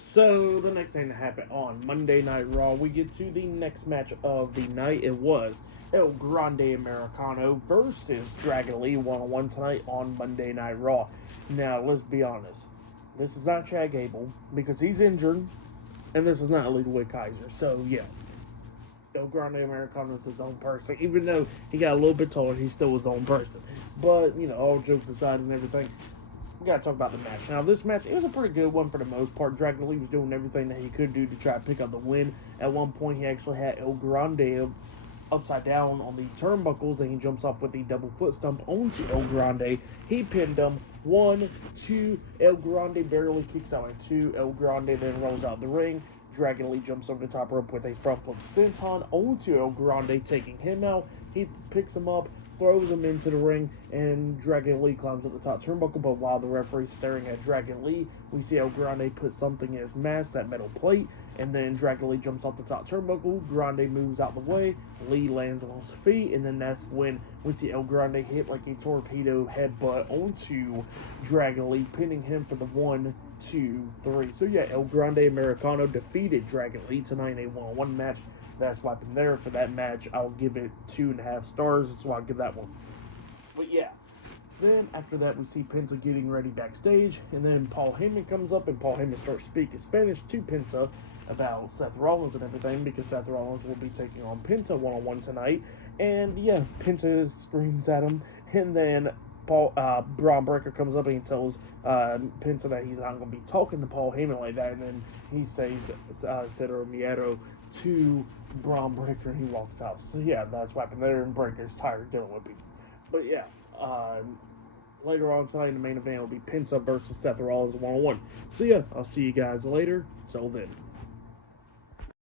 So the next thing that happened on Monday Night Raw, we get to the next match of the night. It was El Grande Americano versus Dragon Lee one-on-one tonight on Monday Night Raw. Now let's be honest, this is not Chad Gable because he's injured, and this is not Ludwig Kaiser. So yeah, El Grande Americano is his own person. Even though he got a little bit taller, he's still his own person. But all jokes aside and everything, we gotta talk about the match. Now, this match, it was a pretty good one for the most part. Dragon Lee was doing everything that he could do to try to pick up the win. At one point, he actually had El Grande upside down on the turnbuckles, and he jumps off with the double foot stomp onto El Grande. He pinned him. 1, 2, El Grande barely kicks out at 2. El Grande then rolls out the ring. Dragon Lee jumps over the top rope with a front flip senton onto El Grande, taking him out. He picks him up, throws him into the ring, and Dragon Lee climbs up the top turnbuckle. But while the referee's staring at Dragon Lee, we see El Grande put something in his mask, that metal plate, and then Dragon Lee jumps off the top turnbuckle. Grande moves out the way. Lee lands on his feet, and then that's when we see El Grande hit like a torpedo headbutt onto Dragon Lee, pinning him for the 1, 2, 3. So yeah, El Grande Americano defeated Dragon Lee tonight in a one-on-one match. That's why I'm there for that match. I'll give it 2.5 stars. So I'll give that one. But yeah, then after that we see Penta getting ready backstage, and then Paul Heyman comes up, and Paul Heyman starts speaking Spanish to Penta about Seth Rollins and everything, because Seth Rollins will be taking on Penta one-on-one tonight. And yeah, Penta screams at him, and then Braun Breaker comes up and he tells Penta that he's not going to be talking to Paul Heyman like that, and then he says Cedro Miedo to Braun Breaker, and he walks out. So yeah, that's what happened there, and Breaker's tired of dealing with people. But yeah, later on tonight, the main event will be Penta versus Seth Rollins one-on-one. So yeah, I'll see you guys later. Till then.